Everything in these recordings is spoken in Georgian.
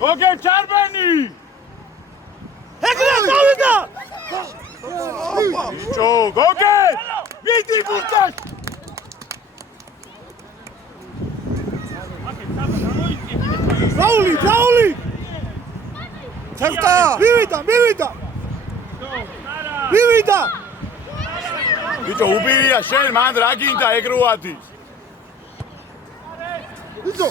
Okay, Charbani! Joke, okay! Vidi Bukas! Rauli! Testa! Vivida! Vito, ubirია შენ, მან რა გინდა ეგროადი? Vito!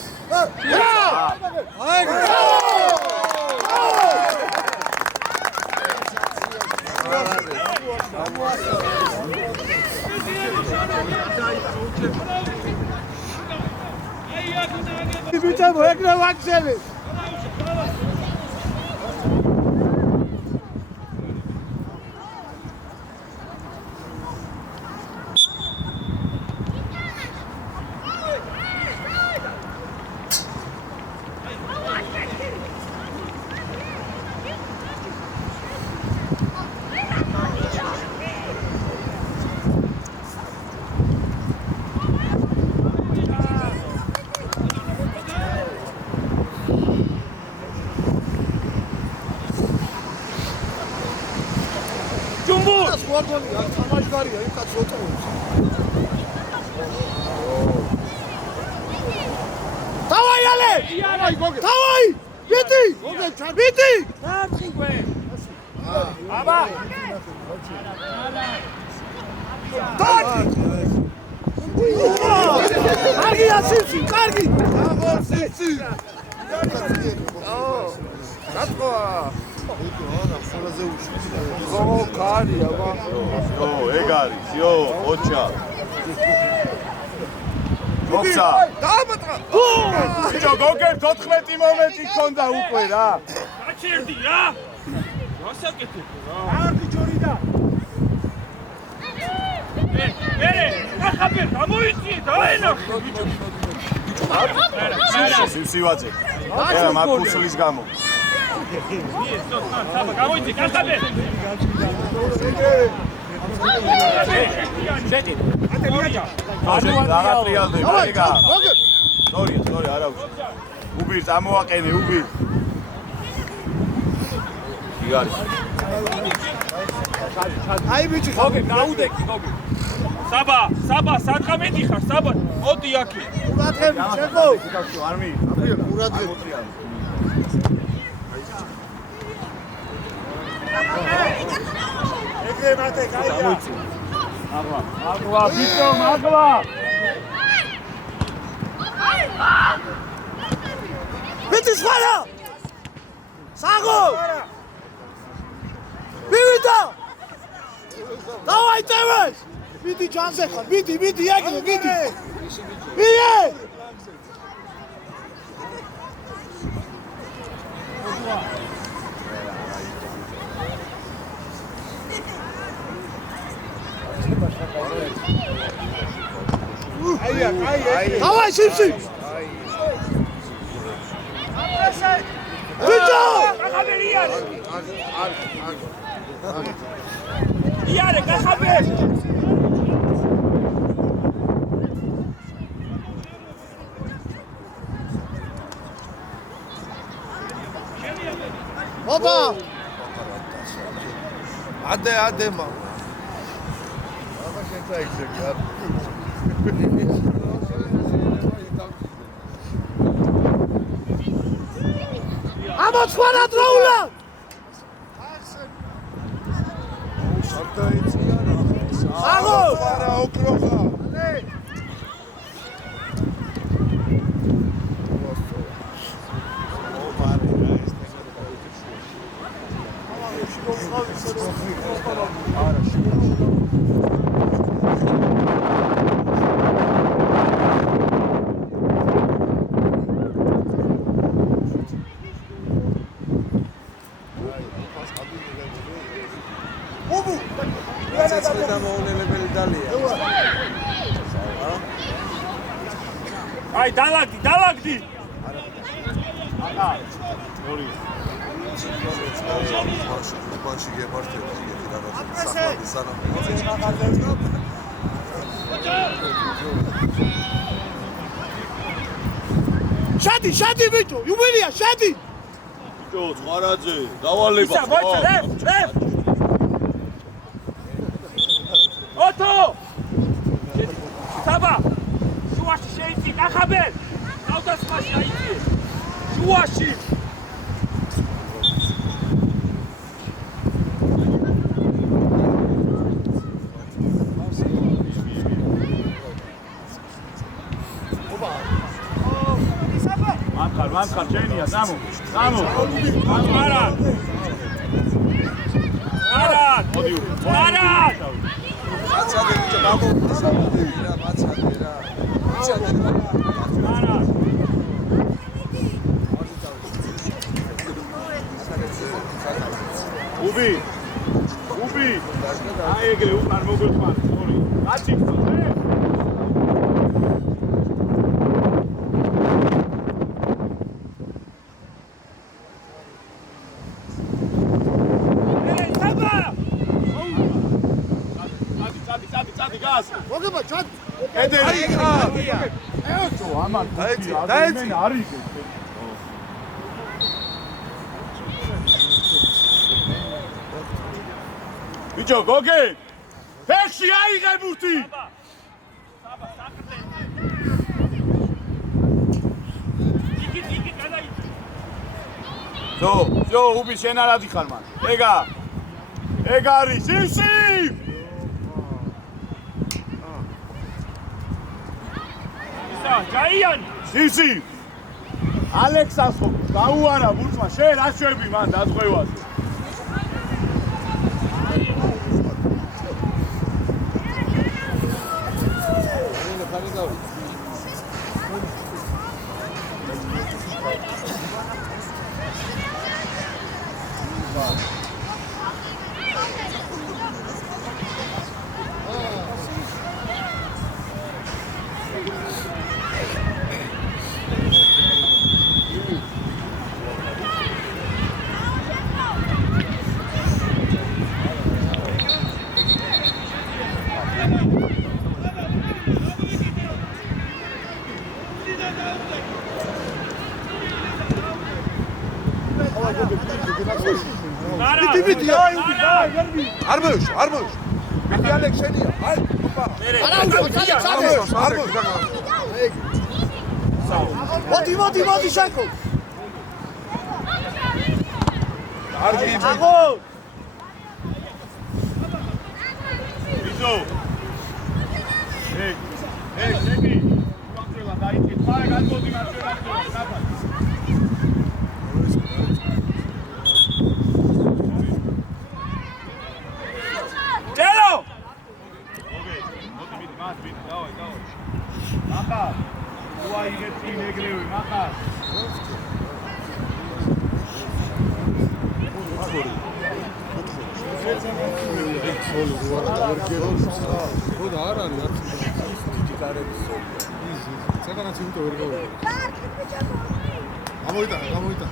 სივსივაძე. რა მაკუსლის გამო. გამოიწი, კასტაბე. შედი. ატელია. რა ტრიალდები, ეგა. სტორი, არა აქვს. უბირს ამოაყენე, უბირს. იგარი. აი ბიჭი გოგი დაუდეკი გოგი საბა სადღა მედიხარ საბა მოდი აქე ყურადღები შეგო არ მი ყურადღები ეგრე მათე გაიგა აგლა ბიჭო აგლა ბიჭი სხვანა საგო მივიდა დავაი წევეს მიდი ჯანზე ხარ მიდი ეგრე მიდი დავაი სიმსი ბიჭო იარე გახაბე ოპა ადე მა აბა შენ წაიგზები არ ამოწვანა დროულა საგო არა ოქროხა აი დალაგდი ბანში გემართება ეგეთი რაღაცა შადი ბიჭო იუბილეა შადი ბიჭო ცხარაძე დავალება ისა მოიცა ოტო საბა შუაში შეიცი გახაბე თავდასხმაში აიწი შუაში მანქარ ჯენია სამო არა მაცადე ბიჭო გამოვიდა რა მაცადე რა არა უბი აი ეგრე უკან მოგვიყვანე სწორი გაჩიქო მოგება ჩად ედერი ეოჩო ამან დაეცი ადამიანი არის ბიჭო გოგე ფეხში აიღე ბურთი საბა საკრე იგი გადაიწე ზო უბი შენ არ ადიხარ მან ეგ არის სიმსი ჯაიანი სიმსი ალექსას ხო გაუარა ბურთმა შენ რა შვები მან დაწყვევაზე მიტი აი არ მოიშვ. მიდი ალექ შენია. აი, ოპა. მოდი შეკო. კარგი. ვიზო. შეკი. კონტროლა დაიჭი. ფარე გადმოდი მარჯვენა ნაფარ. ჯელო! მოდი, დავაი. მახა. უა იღებ წინ ეგრევე, მახა.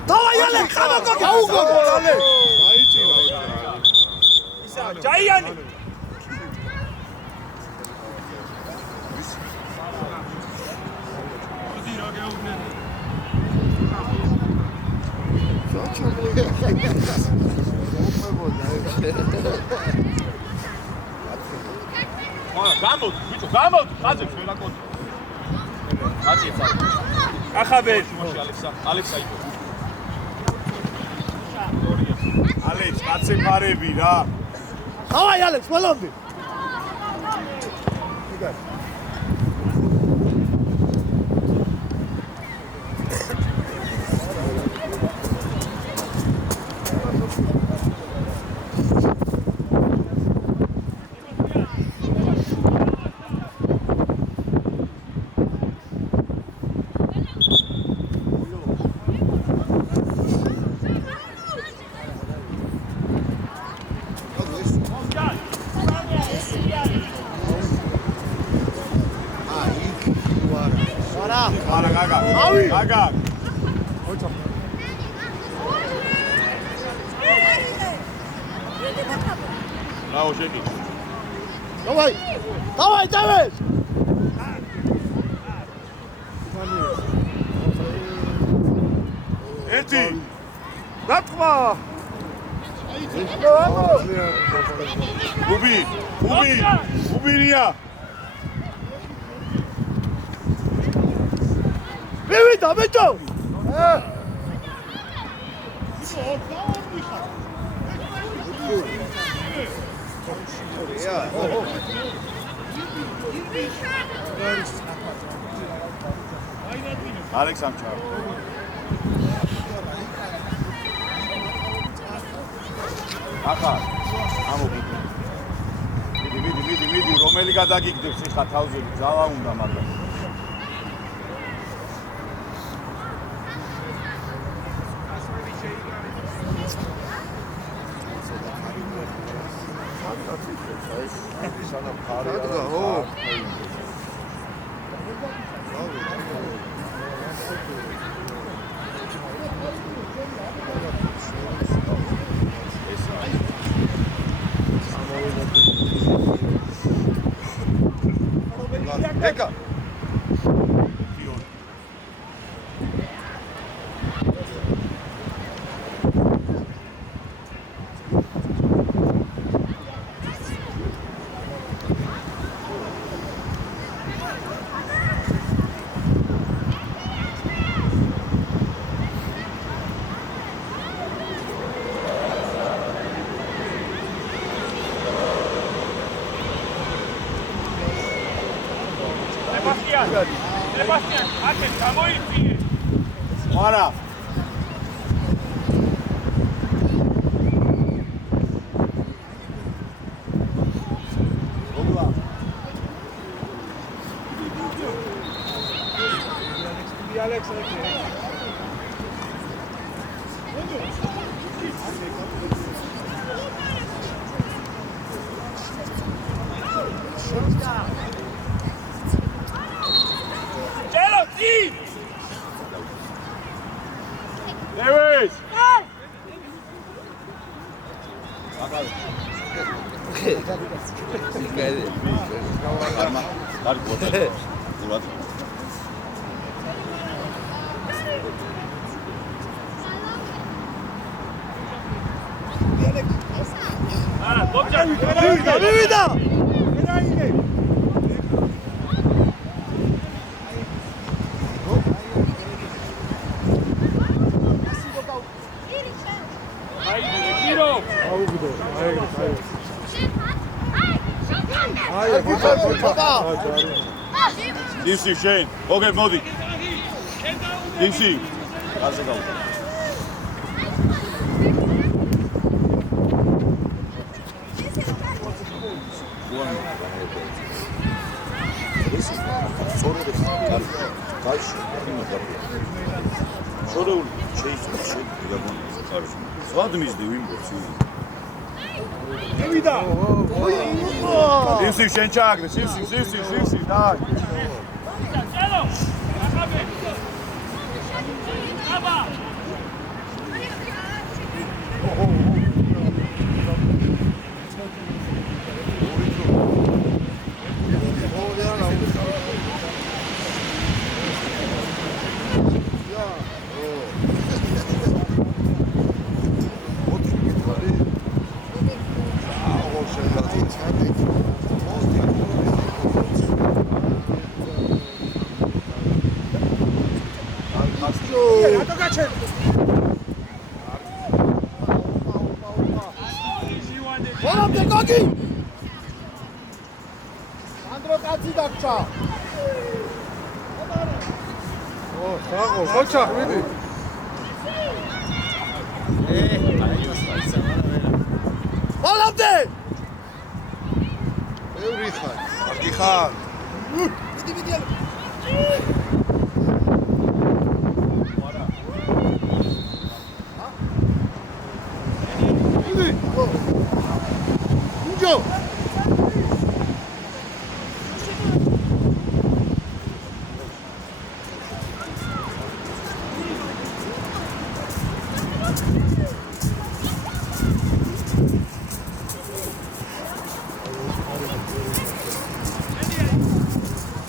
Давай, Алек, გაუგო. ჯაიანი გამოდი, ბიჭო, გამოდი, ხაზებს ვერ აკოდი. კაცი წავ. ახაბე ალექსა იყო. ალექს, კაცი ფარები რა. Давай, Алек, მოლონდი. არა, გაგა. გაგა. რაო შეკი. Давай, Давид. ერთი. დათქმა. უბირია. მივიდა, ბიჭო. ალექსანდრა. ახლა ამოგიდი. მიდი, რომელი გადაგიგდებს ხა თავზები, ძალა უნდა მაგრამ. Eka. Sebastian, აკეთ გამოიწიე. არა. ოგლა. ალექს ეკე. Davis! მივიდა დივსი შენ მოგებ მოდი დივსი ასე გავა შორეული შეიძლება შეიგებონ ზვადმიზდი ვიმბოცი მივიდა დივსი შენ ჩააგდე სივსი და Chalo! Saba! ვოლამდე გოგი ანდრო კაცი დაგჭა საღო ხოჩა მიდი ვოლამდე ბევრი ხარ კარგი ხარ მიდი Go!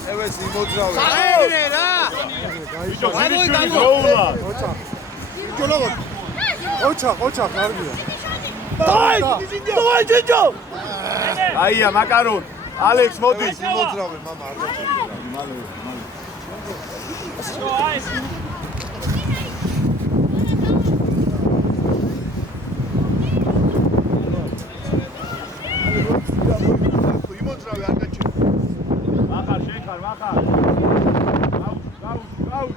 ევეს იმოძრავე აგერე რა! ბიჭო ძირი როულა ოჩა კარგია დავაი ჯიჯო! აია მაკარონ ალექს მოდი იმოძრავე მამა არ გაჩერდა იმოძრავე არ გაჩერდა მახარ შეხარ მახარ გაუ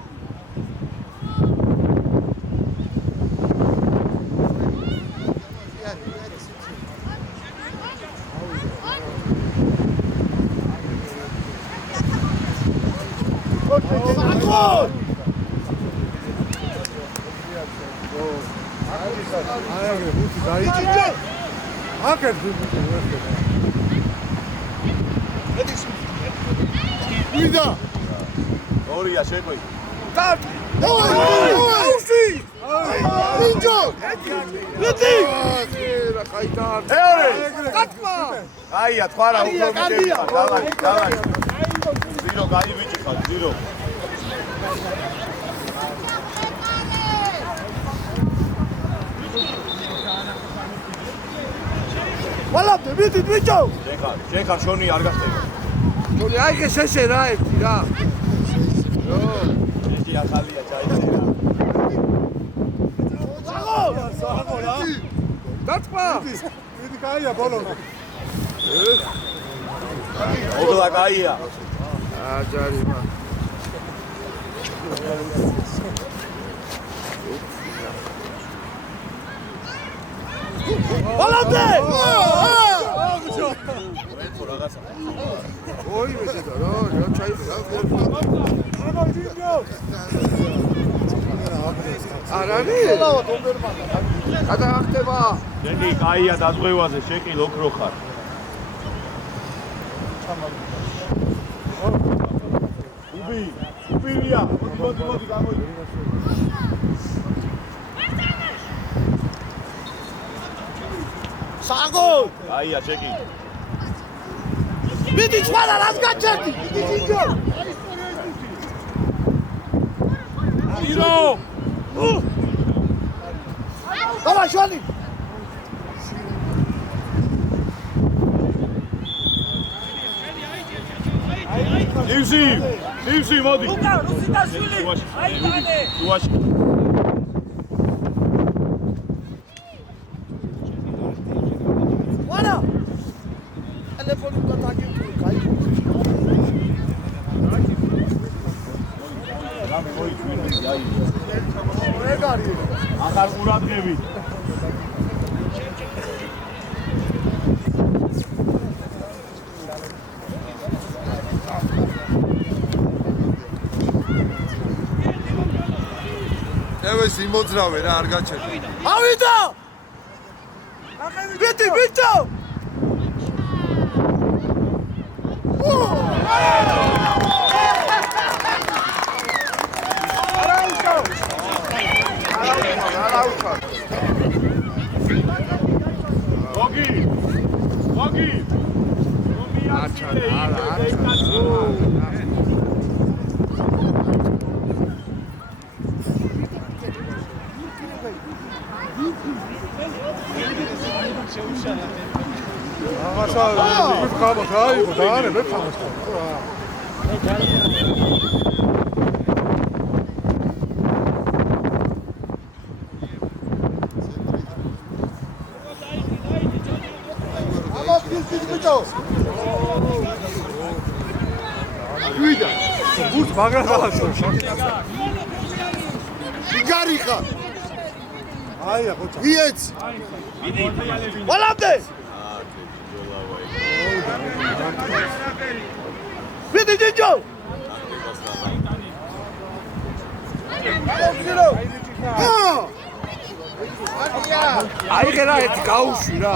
აიაგე ბუთი დაიჭიჭა აკეთ ვიდა ორია შეყვი კარგი! აუსი! ინჯო! მეტი! რა ხაიტარ მეორე კატმა! აია თქვა რა უფრო კარგია. დავაი ზირო გაივიჭი ხარ ზირო ვოლამდე მიდი ბიჭო! შეხარ შონი არ გახდება თორე აიღე შეშე რა ერთი რა ერთი ახალია ჩაიწერა საღო რა! დაწვა მიდი კაია ბოლოს ოგლა გაია აჯარი მა ვოლამდე! ვეთო რაღაცა ოი მეცედა რა ჩაიწერა არ არის გადაახტება შენი კაია დაზღვევაზე შეყილ ოქრო ხარ უბირია მოდი გამოიდი საღო! აია შეყილ მიდი ჩვანა რას გაჩერდი? მიდი ჯიჯო! Tiro! დავა შვალი! ნივსი მოდი ლუკა რუსიტაშვილი აიტანე უაში ვანა ტელეფონი და დაგიკვირე კაი რამე მოიწვიე აი ეგარი აღარ ყურადღები ევეს იმოძრავე რა არ გაჩერდა ავიდა ბიტი მოგი აღაშა ვიხამოთ აიღო და არა მე ხამოს ამას ბიტო ვიდა ბურთ მაგრა დააშო იგარი ხარ აია ხოჭა ვიეც ვალამდე ბიტი ჯიჯო აიღე რა ერთი გაუშვი რა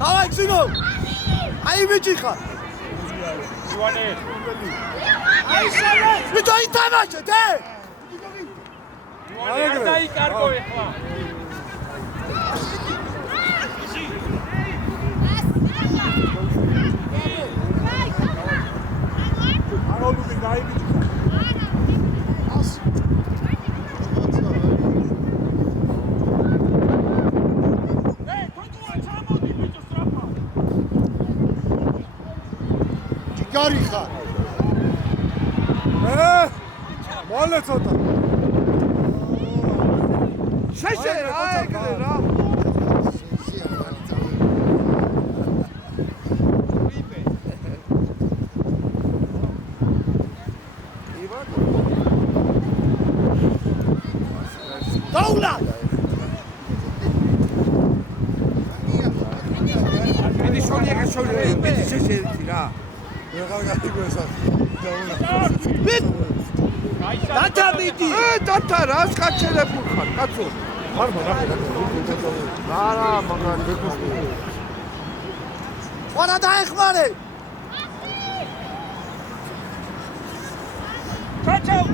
დავაი გზინო აი ბიჭი ხარ ივანე ბიტო ითამაშეთ ივანე დაიკარგო ეხლა აროლუბი გაიბიჭი იგარი ხარ მოლე ცოტა შეშე აიგე რა დაულა მიდი შოლია შოლია მიდი შეშე რა ვეღარ გაიგესა ბიტ დათა მიდი დათა რას გაჩერებულ ხარ კაცო არ მაგარი არა მაგარი ვეკუსტი ვანა დაეხმარე ჩაჩავ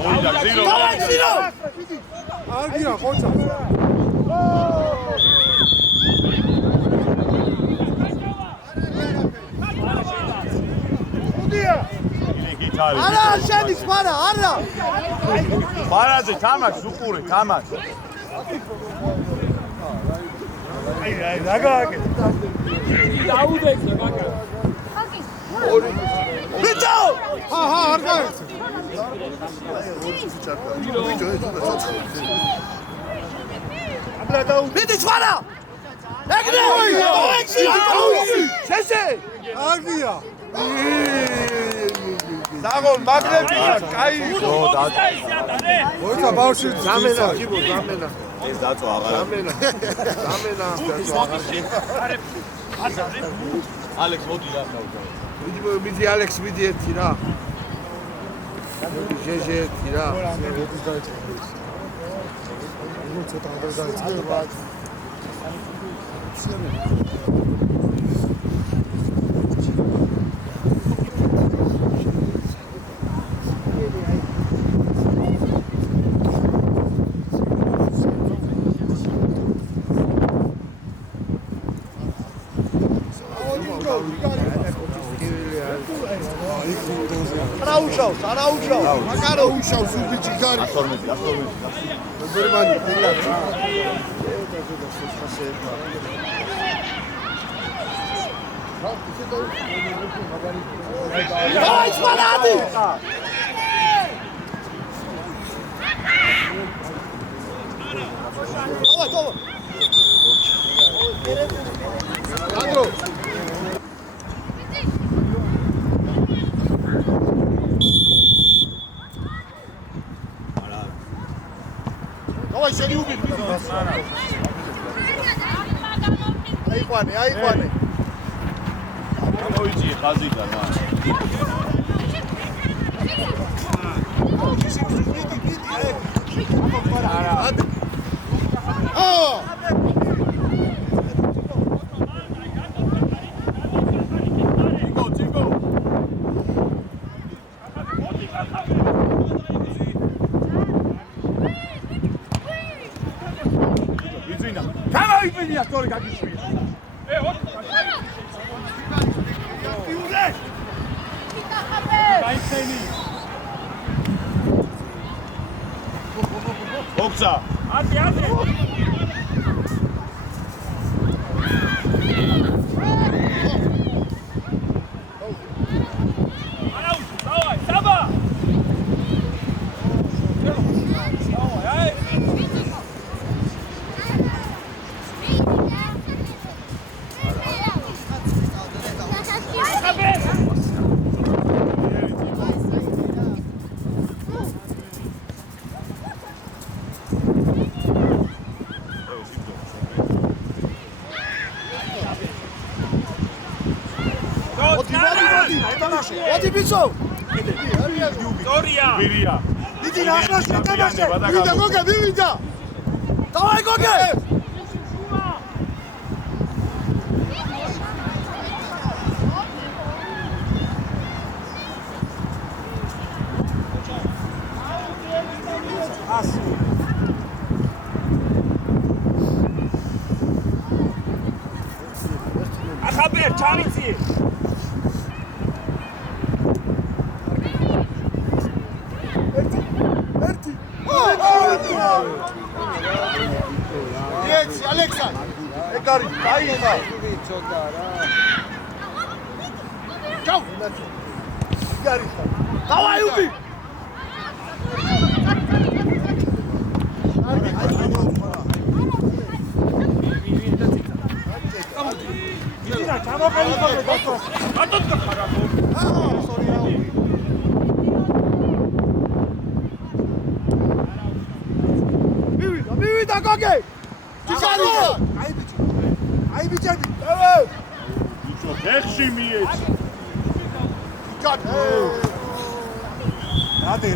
მოვიდა გზინო დავაი გზინო აგია ხოჭა არა შენის მარა არა მარაზე თამაშ უყურე თამაშ აი რა გააკეთე დაუდექი მაგა ბიტო ჰა არ გააკეთე ბიტი ჩვარა ეგრე შეშე აგია დაგოლ მაგრებია კაი მოიცა ბავშვი ზამენა კიბო ზამენა ეს დაწვა აღარა ზამენა ალექს მოდი რა მიდი ალექს მიდი ერთი რა ჟეჟე ერთი რა ცოტა აღარ დაიწყება არაუშავს მაკარო უშავს უბიჭი გარი 112 ბერმანი აი სპანადი ანდრო დავაი შენი უბი აიყვანე გამოიჭი ხაზიდან გამოვიყვინია სწორი გაგიშვი ოქცა ათი давай საბა მოდი ბიჭო სტორია ბირია დიდი ნახევარში თამაშე ვიდა გოგა მივიდა დავაი გოგე ახაბერ ჩარიცი ექს ალექსა ეგარი დაიღა ცოტა რა ჩაუ ეგარი დავაი უბი მივიდა გოგე აი ბიჭები ბიჭო ფეხში მიეჭი რადე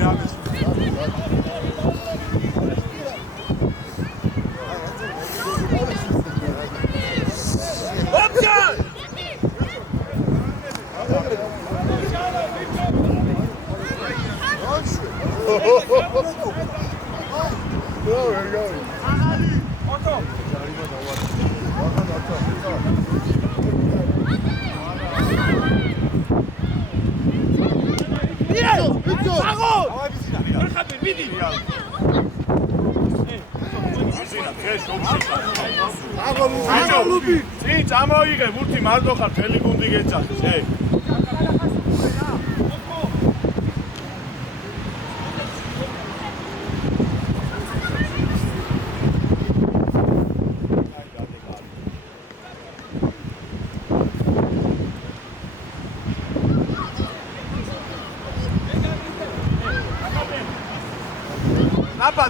წინ წამოიღე ვურთი მარტო ხარ მთელი გუნდი გეძახის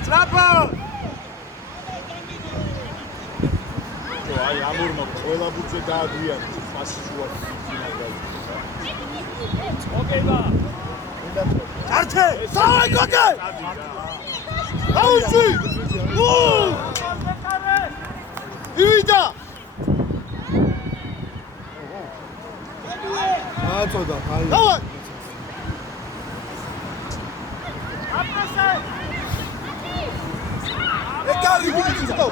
ტრაპა აი ამურმა ყველა ბუძე დააგვიანა ფასი შუა ოკეიბა ჩართე დავაი გოგე აუჩი ნუ ვიდა აწოდა ხალი დავაი ეგარი ვიდო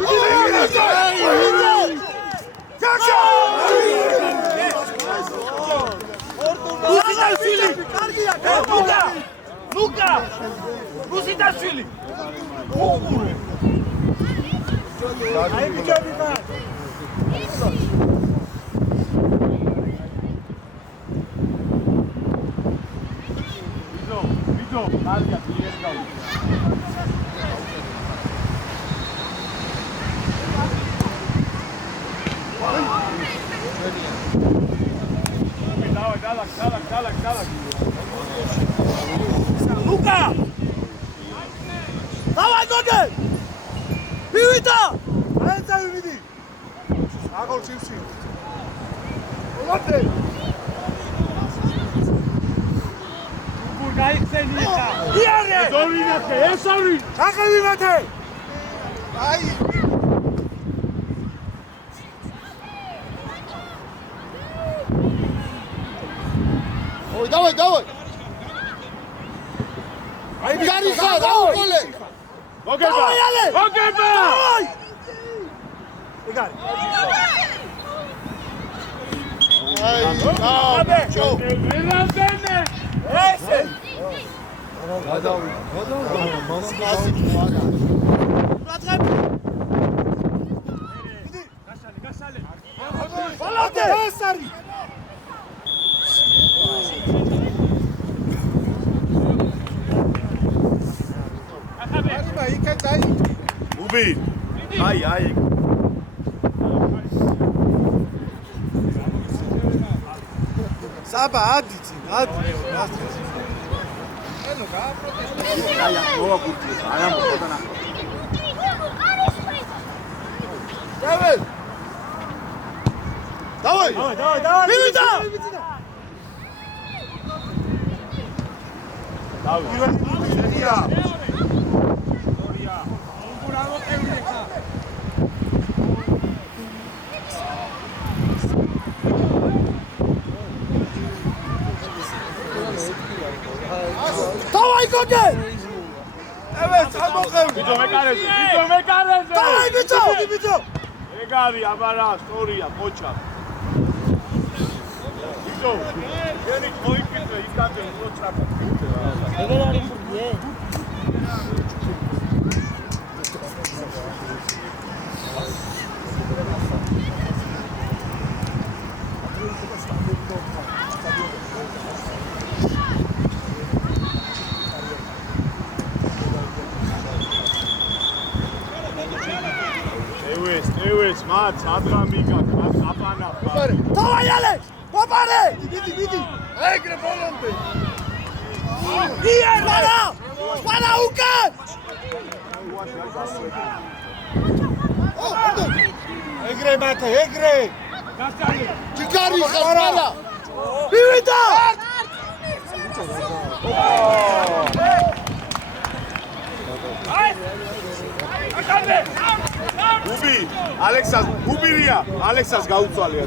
კარგია სიტაშვილი. აი ბიჭები ხარ. ვიდო, მარია ძლიერ გავიდა. Dalak. Luka! Давай, Гоген! Вивита! Ајца ви види. აგოლ ჩივსი. Лоте! გულ გაიხსენია. იარე! დორინაკე, ეს არის. ჩახედი მათე! აი ой, давай. Ай, გარიხა, დაუყოლე. მოგება. Давай! ეგარი. აი, ჩო. ვერანდენე. ესე. გასალე. ბალატე! ეს არის! უბი. აი. საბა ადიცი. აი, მოვაგურდი. არა, მოხდა. დავай. ვივიდა! Давай, Гоген! ვიდო მეკარეზე. Давай, ბიჭო! ეგარი აბარა სტორია, მოჩა. ვიდო, გენი მოიკითხე იქამდე უცრაფად. ეგერ არის ფურდიე? ევეს, მათ ადრამიკა, მათ აპანა. Давай, Алекс! Попаре! ვიდი. ეგრე ბოლომდე. იარ, ვარა უკან! ეგრე მათე, ეგრე. გასალე. ჯიგარი ხარა. ვივიდა! აკადე. უბი, ალექსას, უბირია, ალექსას გაუცვალია.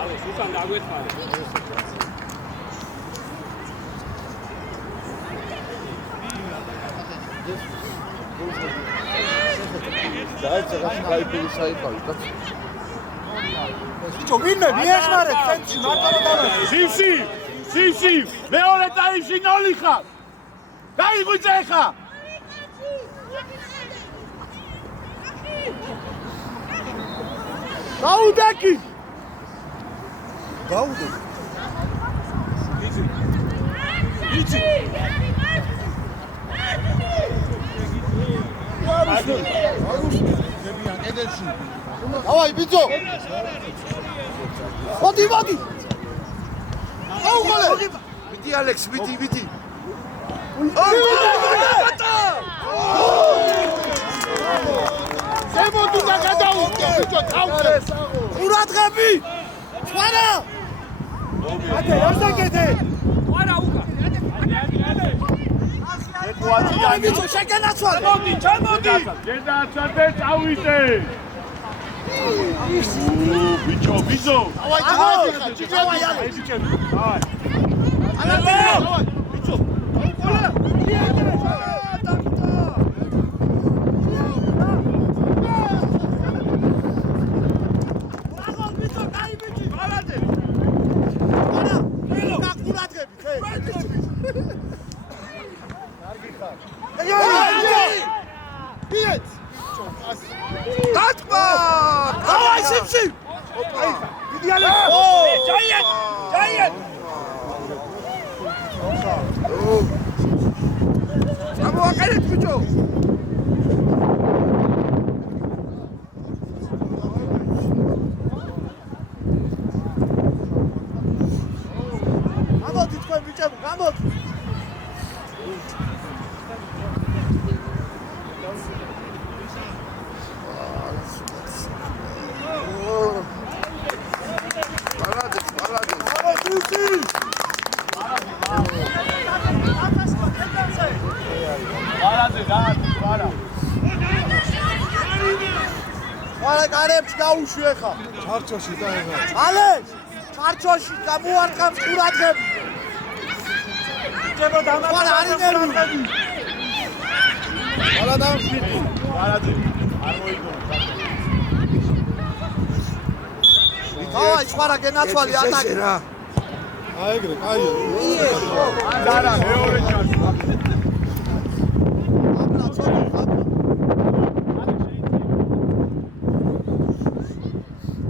ალექს უკან დაგვეთხარე. ბიჭო, ვინმე მიეხმარეთ ცენტრში, მარტო დავაჭი. სივსი, მეორე ტაიმში 0 ხარ. გაიღვიძე ხა. გაუდეკი! იცი. დავაი, ბიჭო. მოდი! აუღოლე. ვიდი ალექს, ვიდი. ზემოთ უნდა გადაუდგე, ბიჭო, თავზე. ყურადღები! ხვარა! ათე, ასაკეთე! არა უკან. აი, ბიჭო, შეგენაცვალე! ჩამოდი. გედააცადე, წავიდე. ბიჭო. დავაი, დავაი, აი ბიჭები. აი. ალაბე! ბიჭო. ყოლა! გამოდი. არა კარებს გაუშვე ხა. ჩარჩოში და ეგა. ალექს, ჩარჩოში გამოარტყამს ყურადღები. ჭება არა არის ნერვი. არა დამშვიდი. არადი. არ მოიგონა. დავაი, სხვა გენაცვალი ატაკი. აი ეგრე, კაია. არა, მეორე ჩანს.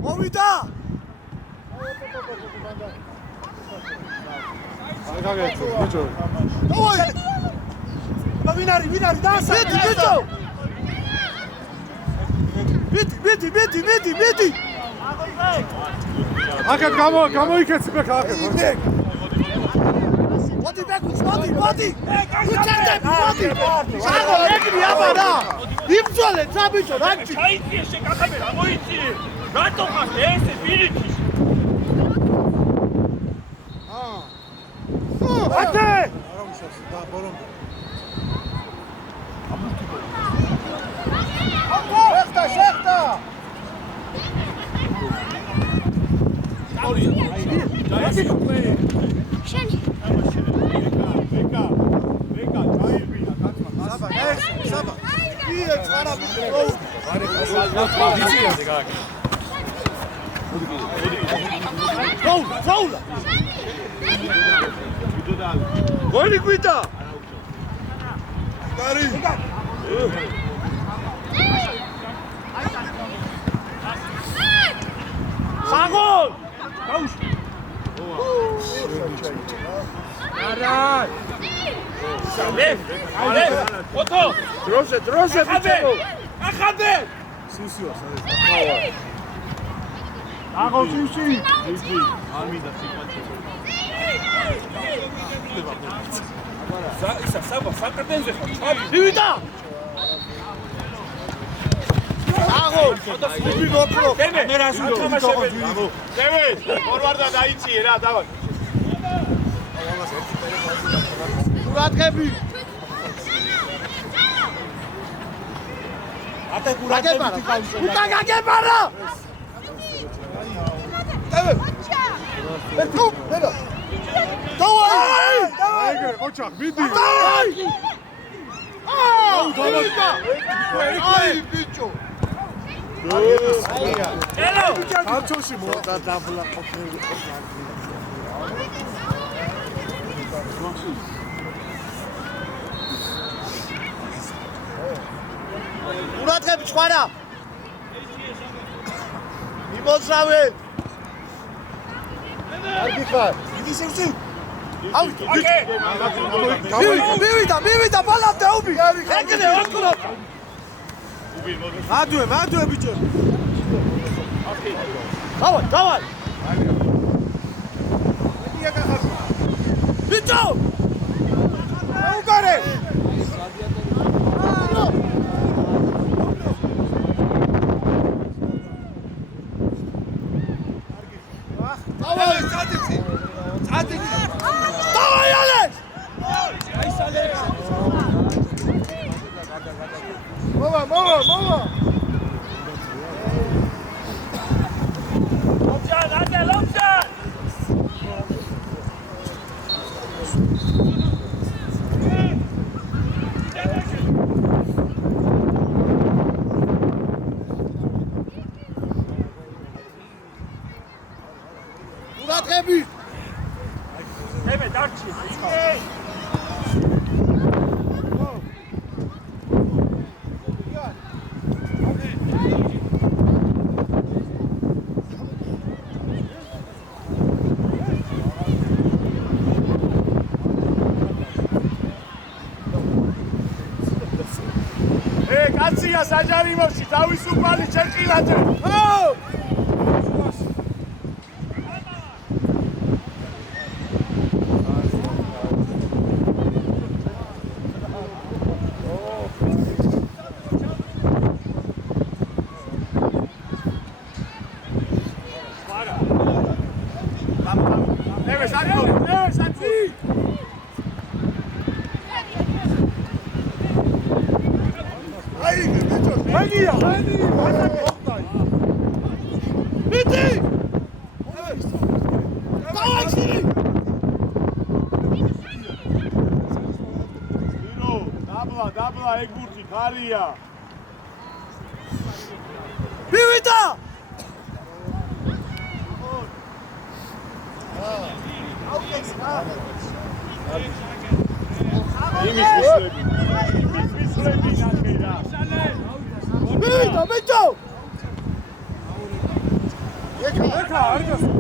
მოვიდა. აი გაგეცო, ბიჭო. დავაი. ვინ არის დაასა. ბიჭო. ბიდი. აკეთ გამოიქეცი ბექა აკეთ. მოდი ბეკუც, მოდი. უჩერდები, მოდი. საღო ეგრე აბა რა. იბრძოლე, ცა ბიჭო, რაკი. ჩაიწიე შეკახები რა მოიწიე რატო ხარ ესე პირიქი ათე არა უშავსი და ბორომდე. შეხტა. შენი ვეკა, ჩაიბინა კაცმა. საბა. ие, ხარა ბიჭო. ფაულა. გოლი გვიდა. კარი. საგოლ გაუშვი არა ალე ოტო დროზე ბიჭო. ახაბე სისიო სადაც. აგო სიში. ისა საბა საკრდენზე ხარ ჩავი მივიდა. აგო, სუბი გოფრო. მე რას უთამაშებელი დევე, ფორვარდა დაიწიე რა, დავარ. ყურადღები. ატე ყურადღები გავუშვა. უკან გაგებარა. დევე. თუ, ნერო. დავაი! აი ეგრე, ოჩახ, მიდი. დავაი! აი ბიჭო. ელო ჩარჩოში მოდა დაბლა ყოფილი. ყურადღები ჭვარა. იმოძრავე. კარგი ხარ. იგი შევსი. ავიდე. მივიდა, ბალავ დაუბი. ეგრე ოკრო. მადუე ბიჭო. დავაი. ბიჭო. აუკარე. დავაი, წადიცი. დავაი ალექს. მოვა. ლომჯან ყურადღები. მე დარჩი კაცია საჯარიმოში თავისუფალი ჩერკილაძე. ნევეს აკო, ნევეს აკო. აი, ბიჭო, მენია. მიტი! დავაქსირი! ირო, დაბლა ეგ ბურთი ხარია. მივიდა! იმის მისლები ნახე რა. მივიდა, ბიჭო! ეკა, არ გასა.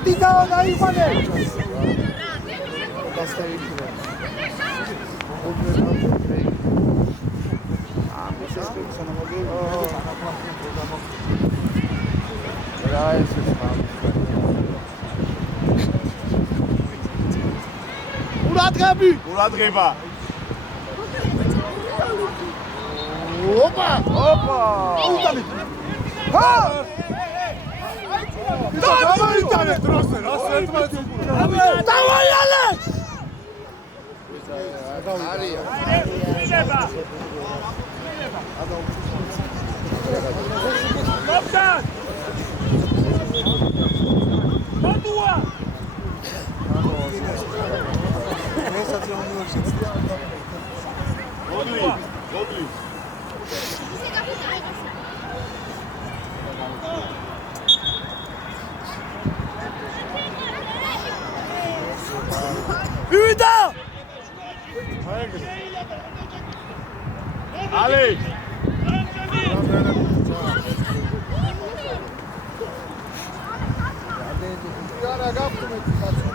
ადიდაო დაიყვანე! ურადღები! ყურადღება. ოპა! უტანე! ჰა! დავაიტანე დროზე, რა ერთმანეთს უყურებ. დავაი ალექს! არია. მილება. კაპიტან! მოდუა! გოგლი. მივიდა! ალი. არა გაფრთხილდი კაცო.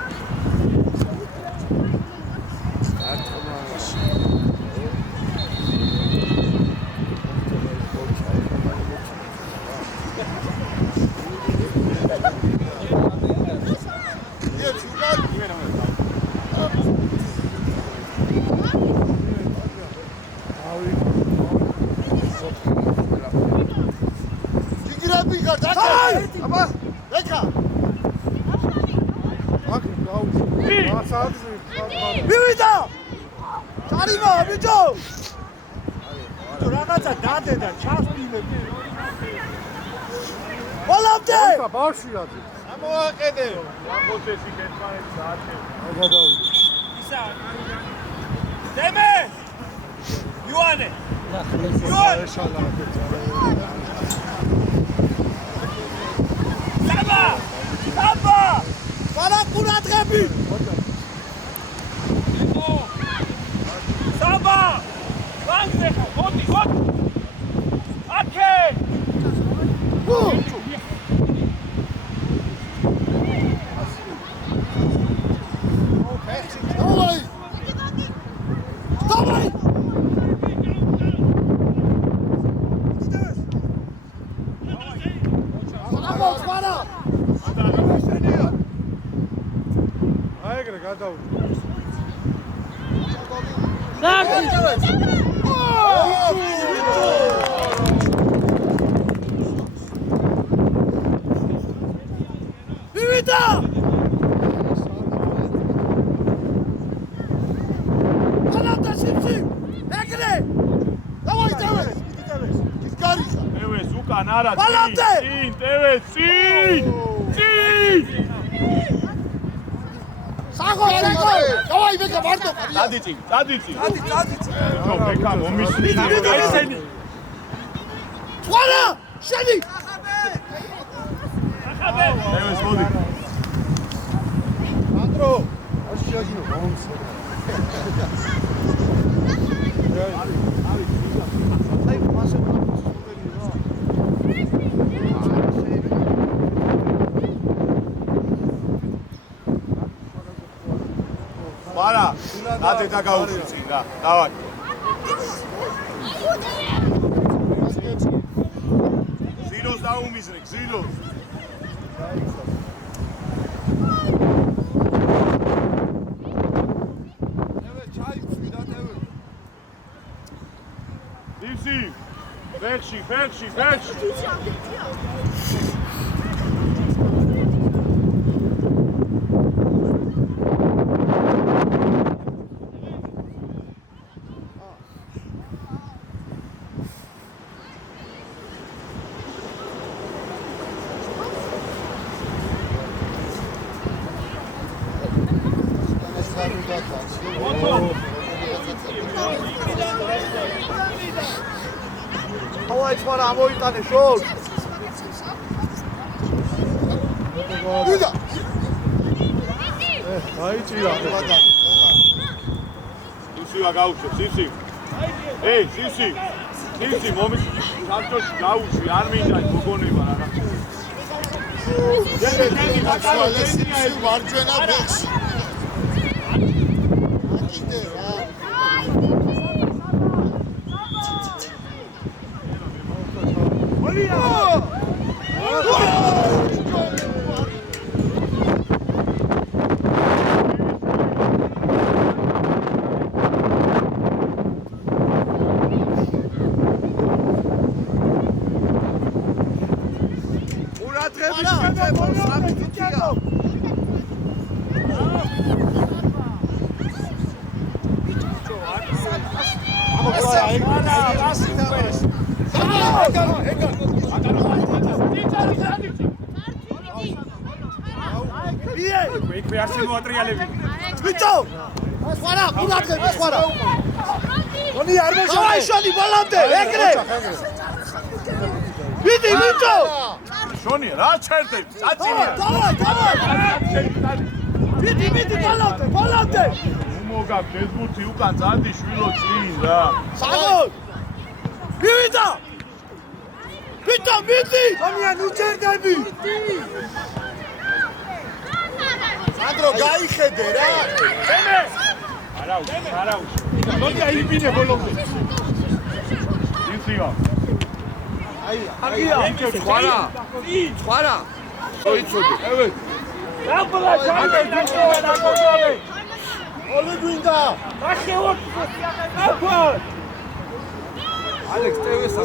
გიგრები გარდა! აბა! ეკა! მივიდა! წარიმა, ბიჭო! თუ რაღაცა დადე და ჩასპილები. ბოლომდე! ბავშვია. ამოაყედე! რამბოთესი კეთმანეთი დაათე. გადავიდე. ისა დემე! იოანე! იოანე! საბა! საბა! ბალაკურადღები! საბა! ლანგზე ხარ, მოდი, მოდი! აკე! დავაი! დავაი! ამოწყარა! აი ეგრე გადავიდე. მივიდა! ალათა სიმსი! ეგრე! დავაი, დავაი! ის გარიხა! ტევეს უკან არა. ბალანტე! წინ, ტევეს, წინ! წინ! საღო, საღო! დავაი, ბეკა მარტო! დადი წინ. ბიჭო, ბეკა მომისვი. ესენი! თვალა! შენი! ახაბე! ტევეს მოდი. ანდრო, არ შეაგინო მომცე. აი, მასე არა, დადე და გაუშვი წინ რა. დავაი. ზიროს დაუმიზრე, ზიროს. ფეხში. Давай, смотри, ამოიტანე შორს. ვიდა. დაიჭირა. სივა გაუშვე, სისი. სისი, მომის სამწოში გაუშვი, არ მინდა მოგონება რა. მარჯვენა ბექში. აკიდე რა. იქვე არ შემოატრიალები. ბიჭო! სხვარა, ყურადღება, სხვარა. გონი არ მოშალე. აი, შონი ბოლომდე, ეგრე. ვიდი, ბიჭო! შონი, რა ჩერდები? წაწინია. დავай. ვიდი, ბოლომდე. მოგა ფესბუქი უკან წადი შვილო წინ რა. საგო! ვივიდა! ბიჭო, მიდი! გონია, ნუ ჩერდები. ანდრო გაიხედე რა. არაუში. ნონია იბინე ბოლომდე. ისია. აგია. ხარა. ოიცოდე. აბლა ჩაიგე. ოლე გვინდა. ახეოთ. აბა. ალექს ტევეს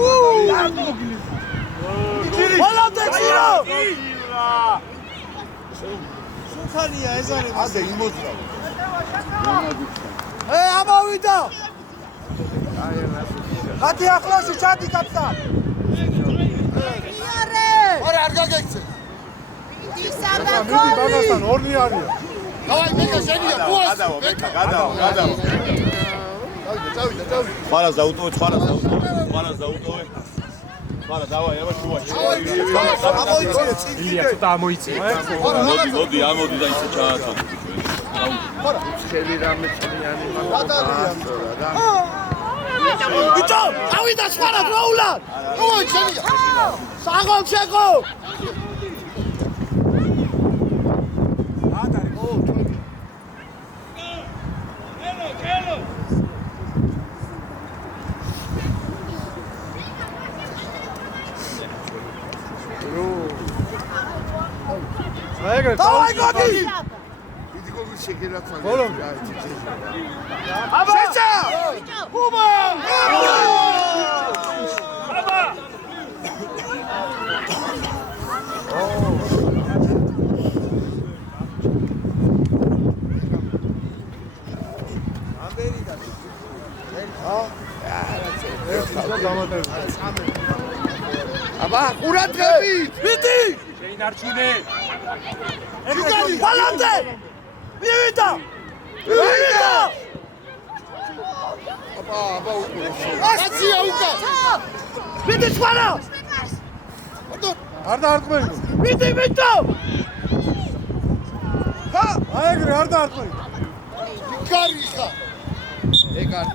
ბოლომდე ცირო! ხანია ეს არის ასე იმოძრავ. ამოვიდა! ხათი ახლოში ჩადი კაცსა. არა არ გაგექცე. მიდი ბაბასთან ორნი არის. დავაი მეკა შენია ბუას. გადავა. წავიდა. ხარას დაუტოვე. ხარა დავაი, აბა შუაში. ამოიწია წინ. ილია ცოტა ამოიწია. მოდი, ამოდი და ისე ჩააწოდე. ხელი რამე წიანი მაგალითად. ბიჭო, ავიდა სხვარა დროულად. ой, შენია. საგოლ შეგო. დავაი გოგი. დიდი გოგი შეგერაცა. ბოლომდე. აბა. შეჭა. უბა! აბა. აბა, ყურადღებით. მიდი! შეინარჩუნე. ეგრე ბოლომდე! მივიდა! აბა უკვე. აცია უკან. მიდი სხვარა! არ დაარტყმენი. მიდი ბიჭო! ჰა, აეგრე არ დაარტყმენი. გარი ხა. ეგ არ